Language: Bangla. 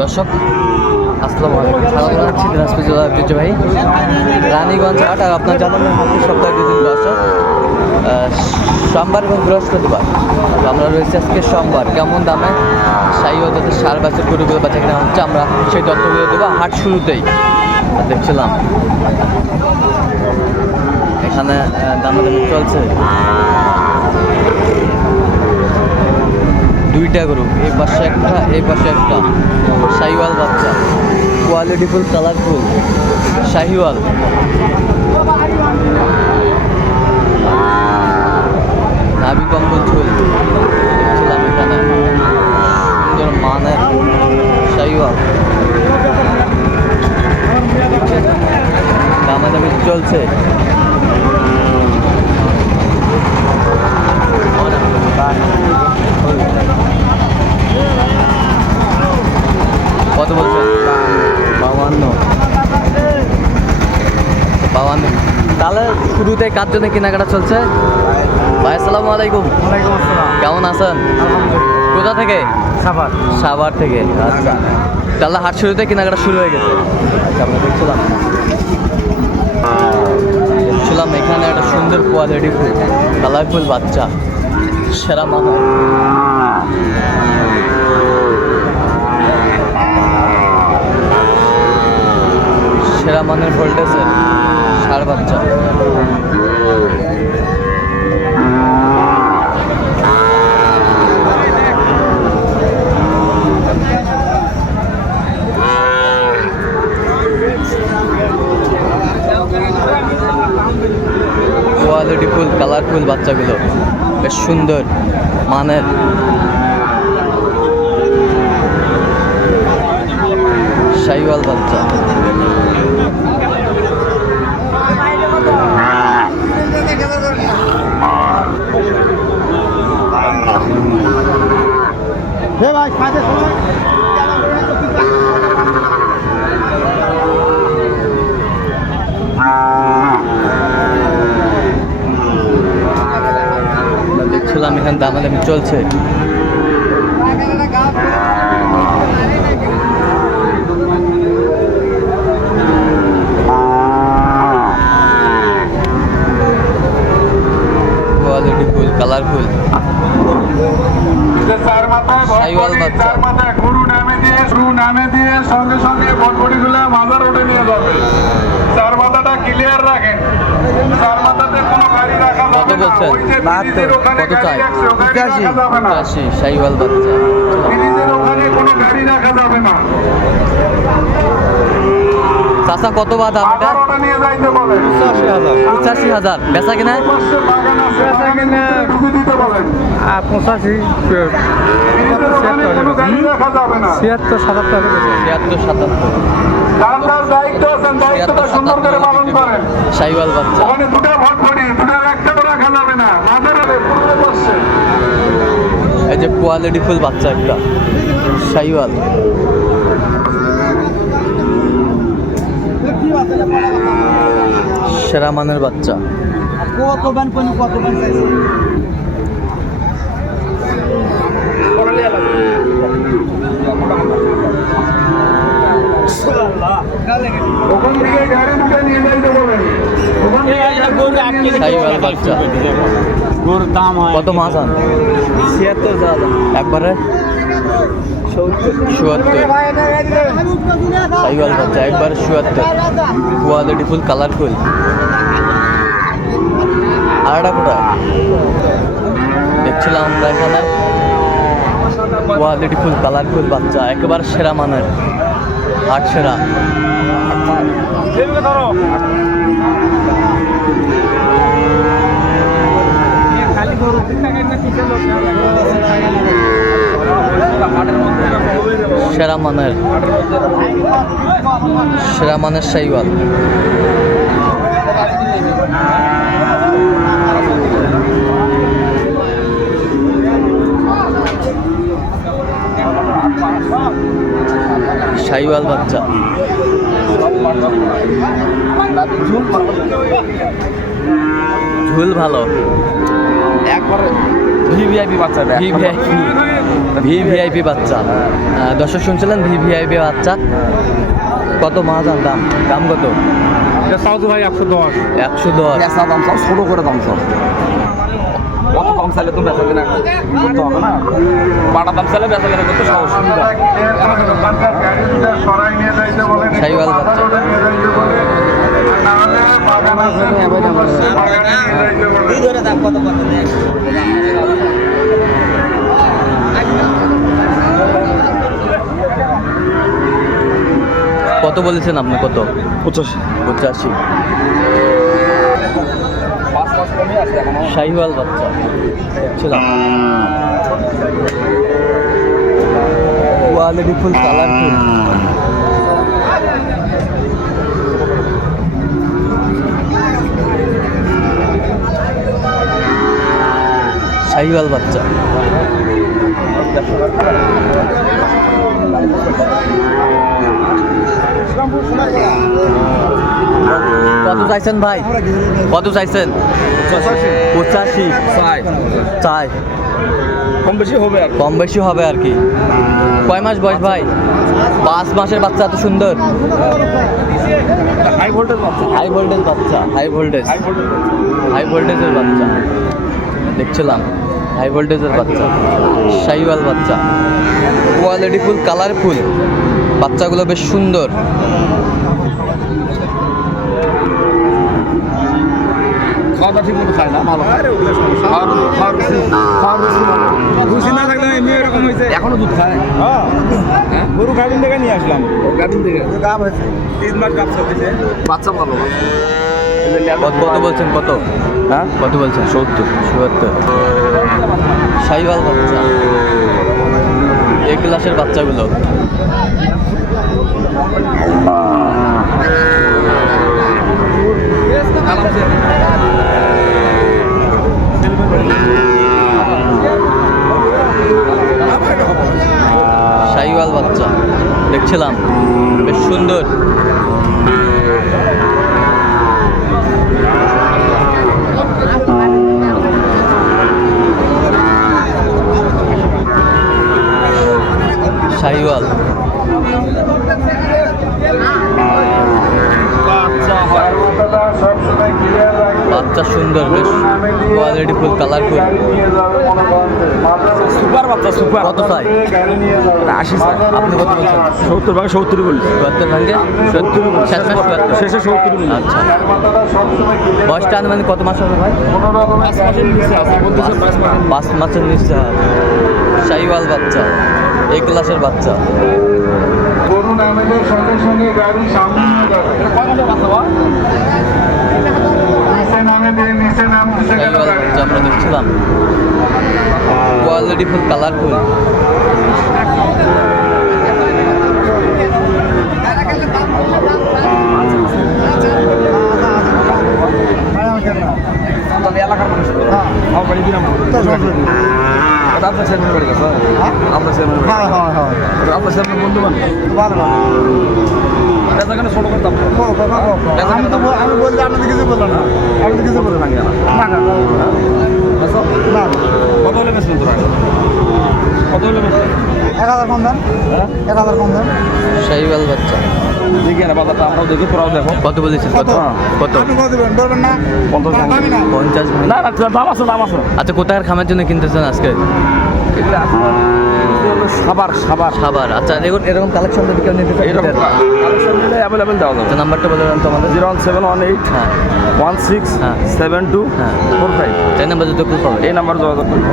দর্শক আসসালামু আলাইকুম, স্বাগত জানাচ্ছি দিনাজপুর জেলার ঐতিহ্যবাহী রানীগঞ্জ হাট। আর আপনার জানাবেন হাটের সপ্তাহে দুদিন দর্শক সোমবার এবং বৃহস্পতিবার। আমরা রয়েছি আজকে সোমবার। কেমন দামে শাহীওয়াল যাতে সার বাছুর গরুগুলো বেচা কেনা হচ্ছে আমরা সেই তথ্যগুলো দেবো হাট শুরুতেই। দেখছিলাম এখানে দামাদামি চলছে। দুইটা গরু, এই পাশে একটা এই পাশে একটা শাহীওয়াল বাচ্চা, কোয়ালিটিফুল কালারফুল শাহীওয়াল। নাভি কম্বল ঝুল দেখছিলাম এখানে, সুন্দর মানের শাহীওয়াল। দামাদামি চলছে। কত বলছেন? 52। তাহলে শুরুতে কার জন্য কেনাকাটা চলছে? ভাই আসসালামু আলাইকুম। ওয়ালাইকুম আসসালাম। কেমন আছেন? আলহামদুলিল্লাহ। কোথা থেকে? সাভার থেকে। আচ্ছা, তাহলে হাট শুরুতে কেনাকাটা শুরু হয়ে গেছে। আচ্ছা, আমরা দেখছিলাম এখানে একটা সুন্দর কোয়ালিটি ফুল কালারফুল বাচ্চা, সেরা মানের। সেরা মানের ভোল্টেজের ষাঁড় বাচ্চা। কোয়ালিটিফুল কালারফুল বাচ্চাগুলো বেশ সুন্দর মানের। শাহীওয়াল বাচ্চা। দেখছিলাম এখানে দামাদামি চলছে। কোয়ালিটিফুল কালারফুল শাহীওয়াল বাচ্চা। গরু নামে দিয়ে সঙ্গে সঙ্গে বটবটিগুলো মাজার রোডে নিয়ে যাবে। চার মাথাটা ক্লিয়ার রাখেন। চার মাথাতে কোনো গাড়ি রাখা কত যাবে না। বলছেন? ওই যে ব্রিজের ওখানে কত গাড়ি চাই? রাখছে, ওখানে রাখা যাবে না। 85 শাহীওয়াল বাচ্চা। ব্রিজের ওখানে কোনো গাড়ি রাখা যাবে না। চাচা কত বা দাম এটা? মাজার রোডে নিয়ে যাইতে বলেন। 85,000 বেচা কিনা? পাশে বাগান আছে, বাগানের ভিতরে ঢুকে দিতে বলেন। 85 ব্রিজের ওখানে কোনো গাড়ি রাখা যাবে না। 76 77 73 77 যার যার দায়িত্ব আছেন, দায়িত্বটা সুন্দর করে পালন করেন। শাহীওয়াল বাচ্চা। ওখানে দুটো ভটভটি, দুটার একটা করে রাখা যাবে না। মাজার রোডে পূর্বে বসছে। এই যে কোয়ালিটিফুল বাচ্চা একটা শাহীওয়াল। সেরা মানের বাচ্চা। ওখান থেকে গাড়ি দুটো নিয়ে যাইতে বলেন। ওখান থেকে গাড়ি দুটো নিয়ে যাইতে শাহীওয়াল বলেন। বাচ্চা। গরুর দাম হয় কত মাছ আন? 76,000 একবারে 74। শাহীওয়াল বাচ্চা একবারে 74। কোয়ালিটিফুল কালারফুল। আর একটা কোথায় দেখছিলাম আমরা এখানে কোয়ালিটিফুল কালারফুল বাচ্চা, একেবারে সেরা মানের, হাট সেরা। সেরা মানের শাহীওয়াল। শাহীওয়াল বাচ্চা। ঝুল ভালো, একবারে ভিভিআইপি বাচ্চা দেয়। ভিভিআইপি ভিভিআইপি বাচ্চা। দর্শক শুনছিলেন ভিভিআইপি বাচ্চা। কত মাহাজান দাম? দাম কত? এটা সাউথ ভাই 110। 110। পেঁচা দাম সব ছোটো করে দাম সব কত দাম চাইলে তো বেচা কেনা করতে হবে না বাটা দাম চাইলে বেচা কেনা করতে সহজ সুবিধা দোকানকার গাড়ি দুটা সরাই নিয়ে যাইতে বলেন, শাহিওয়াল বাচ্চা। মাজার রোডে নিয়ে যাইতে বলেন, আর না হলে বাগান আছে, বাগানে নিয়ে যাইতে বলেন। কত বলেছেন আপনি? কত? 85 85। 5 মাস কমে আছে এখনো শাহিওয়াল বাচ্চা দেখছিলাম। Quality full, colourful. শাহিওয়াল বাচ্চা। কত চাইছেন ভাই? কত চাইছেন? 85। চাই কম বেশি হবে আর কম বেশি হবে আর কি। কয় মাস বয়স ভাই? 5 মাসের বাচ্চা, এত সুন্দর। হাই ভোল্টেজ পাচ্ছে হাই ভোল্টেজ বাচ্চা, হাই ভোল্টেজ, হাই ভোল্টেজের বাচ্চা দেখছিলাম। হাই ভোল্টেজের বাচ্চা, শাহিওয়াল বাচ্চা। Quality full, colourful. বাচ্চাগুলো বেশ সুন্দর। খাওয়া ঠিক মতো খায় না ভালো খুশি না থাকলে এমনি এরকম হয়েছে। এখনো দুধ খায় হ্যাঁ, গরু গাড়ি থেকে নিয়ে আসলাম। গাভিন থেকে গাব হয়েছে 3 মাস গাব চলতেছে। বাচ্চা ভালো কত বলছেন? কত? হ্যাঁ কত বলছেন? 70। শাহিওয়াল বাচ্চা, এক ক্লাসের বাচ্চাগুলো। শাহিওয়াল বাচ্চা দেখছিলাম, বেশ সুন্দর। শাহিওয়াল মাথাটা সবসময় ক্লিয়ার রাখবেন। বাচ্চা সুন্দর, বেশ কোয়ালিটি ফুল, কালারফুল। গাড়ি নিয়ে যাবে মনে করেন, মাজার রোডে সুপার বাচ্চা সুপার কত চাই? গাড়ি নিয়ে যাবে। 80 চাই। আপনি কত বলছেন? 70 ভাগে 70 বলি ৭০ ভাঙ্গে 70, শেষমেশ ৭০। শেষে 70 বলি আচ্ছা, মাথাটা সবসময় ক্লিয়ার বয়সটা আনুমানিক কত মাস হবে ভাই? কোনো রকমের গাড়ি নিয়ে যাবে। 5 মাসের নিচে হবে। শাহিওয়াল বাচ্চা, এক ক্লাসের বাচ্চা। গরু নামেলে সঙ্গে সঙ্গে গাড়ি সামনে নিয়ে যাবে। নিচে নামে দিয়ে নিচে নামতেছে কেন শাহিওয়াল গাড়ি? বাচ্চা আমরা দেখছিলাম। Quality full, colourful. আমাদের এলাকার মানুষ তো। আমার বাড়ি দিলাম এটা আপনার চেয়ারম্যান বাড়ি গেছে আপনার চেয়ারম্যান বাড়ি আপনার চেয়ারম্যান বন্ধু মানে বেচা কেন ছোটো করতাম আমি বলছি আপনাদের কিছু বললাম না। আমি তো কিছু বললাম না। কত হলে বেচবেন তোরা কত হলে বেচবেন 1000 কম দেন। 1000 কম দেন। শাহিওয়াল বাচ্চা দেখি না বাজারটা আমরাও দেখি তোরাও দেখো কত বলেছেন? কত? কত? আপনি কত দিবেন? বলবেন না? 50 দামি না। 50 ভাই। না না দাম আছে দাম আছে আচ্ছা, কোথায় খামের জন্য কিনতেছেন আজকে? এগুলো আছে সাবার সাবার খাবার। আচ্ছা, এরকম কালেকশন যদি কেউ নিতে চায়? এইরকম কালেকশন দিলে অ্যাভেলেবেল দেওয়া যাবে আচ্ছা, নাম্বারটা বলে দেন তো আমাদের। 01718 হ্যাঁ 16 হ্যাঁ 72 হ্যাঁ। 45 এই নাম্বার যদি কেউ পাবে। এই নাম্বার যোগাযোগ করবো